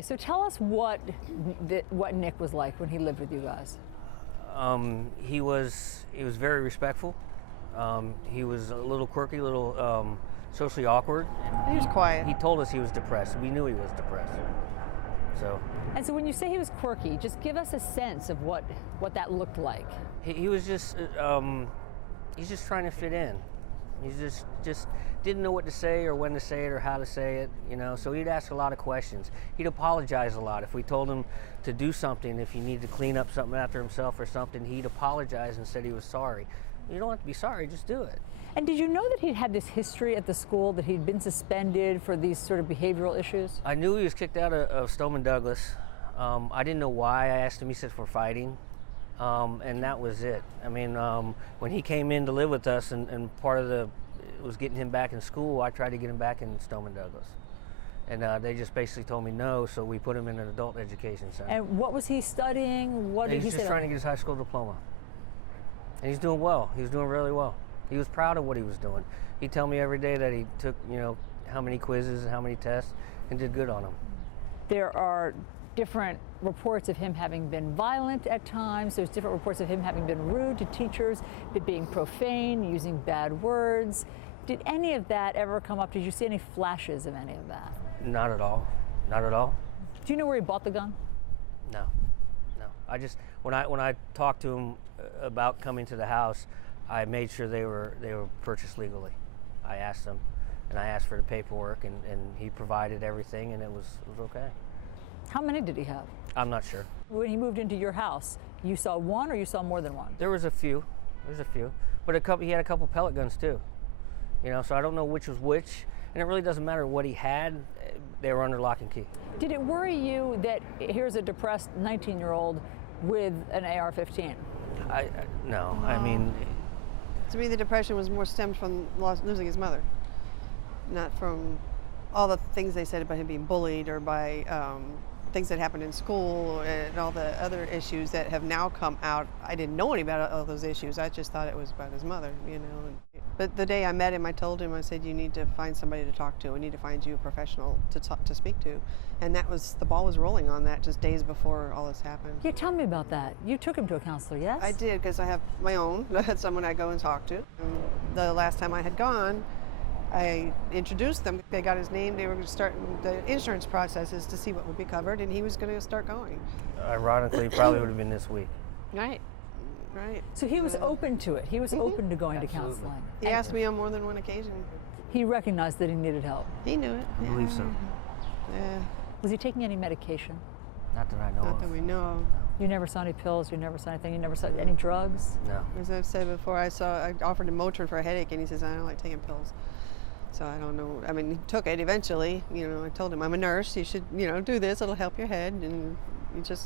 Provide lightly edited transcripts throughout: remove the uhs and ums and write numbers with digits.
So tell us what Nick was like when he lived with you guys. He was very respectful. He was a little quirky, socially awkward. He was quiet. He told us he was depressed. We knew he was depressed. And so when you say he was quirky, just give us a sense of what that looked like. He was just he's just trying to fit in. He just didn't know what to say or when to say it or how to say it, so he'd ask a lot of questions. He'd apologize a lot. If we told him to do something, if he needed to clean up something after himself or something, he'd apologize and said he was sorry. You don't have to be sorry, just do it. And did you know that he'd had this history at the school, that he'd been suspended for these sort of behavioral issues? I knew he was kicked out of Stoneman Douglas. I didn't know why. I asked him, he said for fighting. And that was it. I mean, when he came in to live with us and part of it was getting him back in school, I tried to get him back in Stoneman Douglas. And they just basically told me no, so we put him in an adult education center. And what was he studying? What did he say? He's just trying to get his high school diploma. And he's doing well. He was doing really well. He was proud of what he was doing. He'd tell me every day that he took, how many quizzes and how many tests and did good on them. There are different reports of him having been violent at times. There's different reports of him having been rude to teachers, being profane, using bad words. Did any of that ever come up? Did you see any flashes of any of that? Not at all. Not at all. Do you know where he bought the gun? No. I just when I talked to him about coming to the house, I made sure they were purchased legally. I asked him, and I asked for the paperwork, and he provided everything, and it was okay. How many did he have? I'm not sure. When he moved into your house, you saw one or you saw more than one? There was a few. But he had a couple pellet guns too. So I don't know which was which, and it really doesn't matter what he had. They were under lock and key. Did it worry you that here's a depressed 19-year-old with an AR-15? No. I mean, to me, the depression was more stemmed from losing his mother, not from all the things they said about him being bullied or by things that happened in school and all the other issues that have now come out. I didn't know any about all those issues. I just thought it was about his mother, But the day I met him, I told him, I said, you need to find somebody to talk to. We need to find you a professional to speak to. And the ball was rolling on that just days before all this happened. Yeah, tell me about that. You took him to a counselor, yes? I did, because I have my own. That's someone I go and talk to. And the last time I had gone, I introduced them. They got his name. They were starting the insurance processes to see what would be covered, and he was going to start going. Ironically, it probably would have been this week. Right. So he was open to it. He was open to going Absolutely. to counseling. He asked me on more than one occasion. He recognized that he needed help. He knew it. I believe so. Yeah. Was he taking any medication? Not that I know Not of. that we know of. You never saw any pills? You never saw anything? You never saw any drugs? No. As I've said before, I offered him Motrin for a headache, and he says, I don't like taking pills. So I don't know. I mean, he took it eventually. I told him, I'm a nurse. You should, do this. It'll help your head. And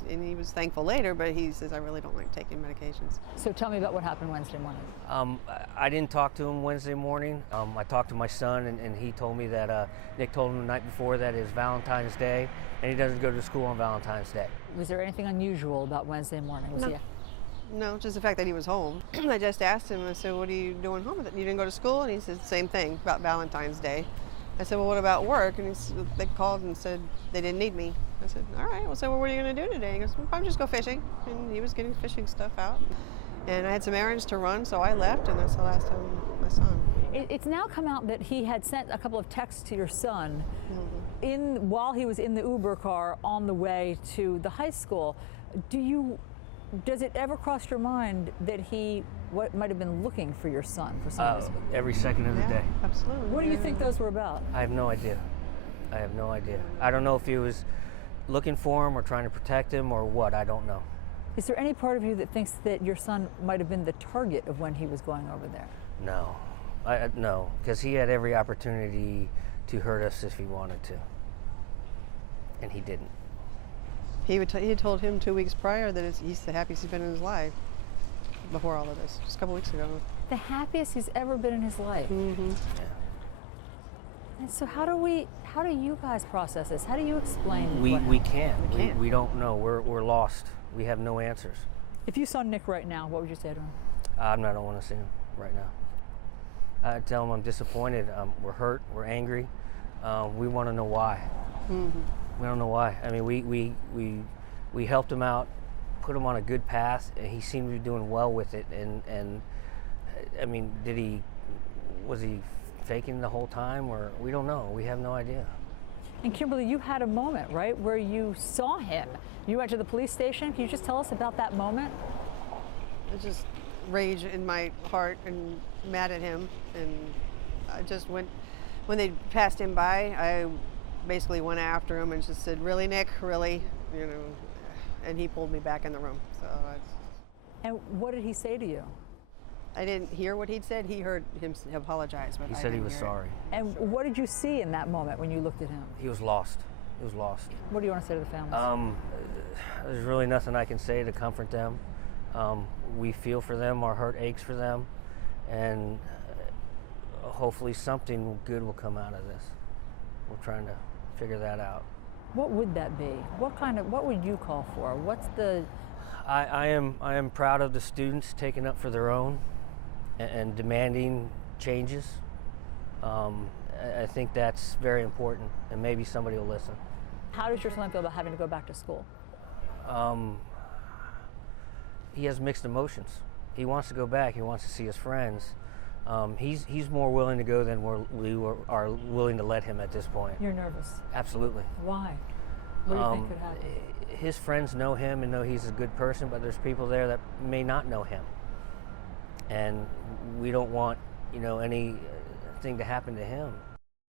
he was thankful later, but he says, I really don't like taking medications. So tell me about what happened Wednesday morning. I didn't talk to him Wednesday morning. I talked to my son, and he told me that Nick told him the night before that it's Valentine's Day, and he doesn't go to school on Valentine's Day. Was there anything unusual about Wednesday morning? No, just the fact that he was home. I just asked him, I said, what are you doing home with it? You didn't go to school? And he said, same thing, about Valentine's Day. I said, well, what about work? And they called and said they didn't need me. I said, all right, well, so what are you going to do today? He goes, well, probably just go fishing. And he was getting fishing stuff out. And I had some errands to run, so I left, and that's the last time I saw him. It's now come out that he had sent a couple of texts to your son while he was in the Uber car on the way to the high school. Does it ever cross your mind that he might have been looking for your son for some reason? Every second of the day. Absolutely. What do you think those were about? I have no idea. I don't know if he was looking for him or trying to protect him or what. I don't know. Is there any part of you that thinks that your son might have been the target of when he was going over there? No. No, because he had every opportunity to hurt us if he wanted to. And he didn't. He had told him 2 weeks prior that he's the happiest he's been in his life before all of this, just a couple weeks ago. The happiest he's ever been in his life. Mm-hmm. Yeah. And so how do you guys process this? How do you explain We can't. We don't know. We're lost. We have no answers. If you saw Nick right now, what would you say to him? I don't want to see him right now. I tell him I'm disappointed. We're hurt. We're angry. We want to know why. Mm-hmm. We don't know why. I mean, we helped him out, put him on a good path, and he seemed to be doing well with it. And I mean, was he faking the whole time, or we don't know. We have no idea. And Kimberly, you had a moment, right, where you saw him. You went to the police station. Can you just tell us about that moment? It's just rage in my heart and mad at him. And I just went, when they passed him by, I basically went after him and just said, "Really, Nick? Really?" You know, and he pulled me back in the room. So And what did he say to you? I didn't hear what he'd said. He heard him apologize, but He I said he didn't was hear it. sorry. And what did you see in that moment when you looked at him? He was lost. He was lost. What do you want to say to the family? There's really nothing I can say to comfort them. We feel for them. Our heart aches for them, and hopefully something good will come out of this. We're trying to figure that out. What would that be? What would you call for? What's the... I am proud of the students taking up for their own and demanding changes. I think that's very important, and maybe somebody will listen. How does your son feel about having to go back to school? He has mixed emotions. He wants to go back. He wants to see his friends. He's more willing to go than we are willing to let him at this point. You're nervous. Absolutely. Why? What do you think could happen? His friends know him and know he's a good person, but there's people there that may not know him, and we don't want anything to happen to him.